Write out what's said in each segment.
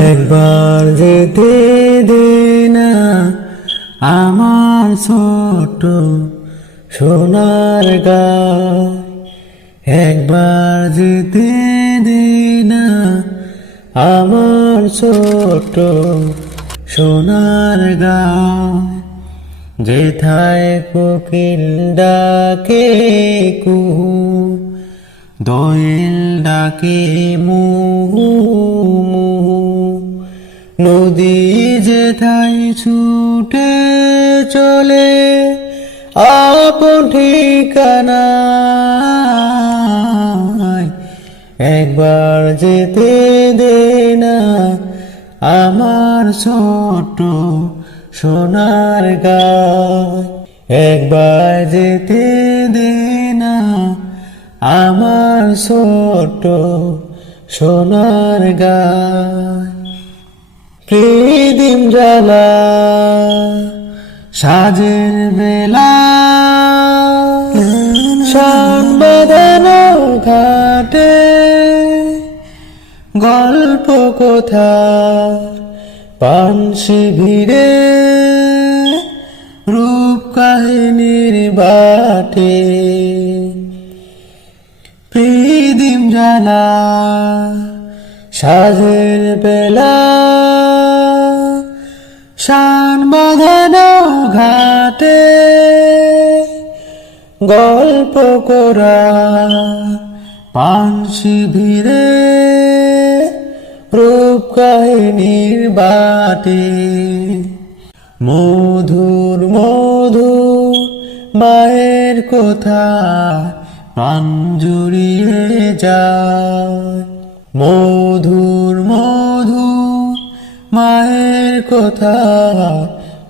একবার যেতে দে না আমার ছোট সোনার গায়, একবার যেতে দে না আমার ছোট সোনার গায়। যেথায় কোকিল ডাকে কুহু, দোয়েল ডাকে মুহু মুহু, নদী যেথায় ছুটে চলে আপন ঠিকানায়, একবার যেতে দে না আমার ছোট সোনার গায়, একবার যেতে দে না আমার ছোট সোনার গায়। প্রীতিম জ্বালা সাজের বেলা, শান বাঁধানো ঘাটে, গল্প কথা পানসি ভিড়ে, রূপ কাহিনীর বাটে। প্রীতিম জ্বালা সাজের বেলা, শান বাঁধানো ঘাটে, গল্প করা পানসি ভিড়ে, রূপ কাহিনীর বাটে। মধুর মধুর মায়ের কথা প্রাণ জুড়িয়ে যায়, মধুর মধুর মায়ের কথা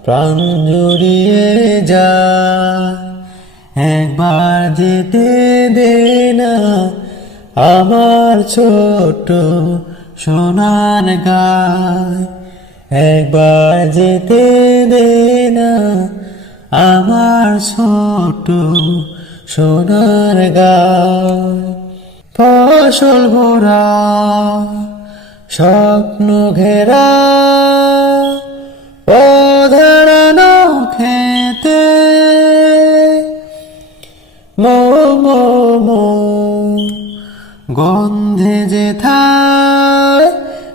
প্রাণ জুড়িয়ে যায়। একবার যেতে দে না আমার ছোট সোনার গায়, একবার যেতে দে না আমার ছোট সোনার গায়। ফসল ভরা স্বপ্ন ঘেরা অধারানো খেতে, মো গন্ধে যেথায়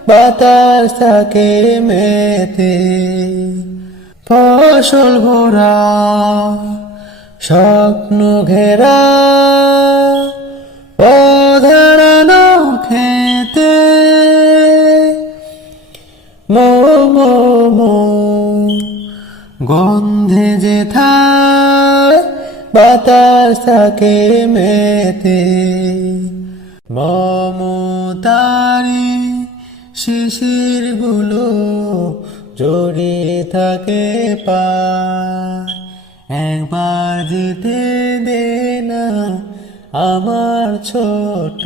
বাতাস থাকে মেতে। ফসল ভরা স্বপ্ন ঘেরা অধারানো খেতে, মো গন্ধে যেথায় বাতাস থাকে মেতে। মমতারি শিশির গুলো জড়িয়ে থাকে পায়, একবার যেতে দে না আমার ছোট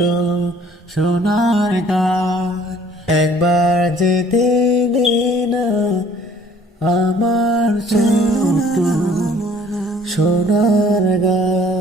সোনার গায়, একবার যেতে দে না আমার ছোট সোনার গায়।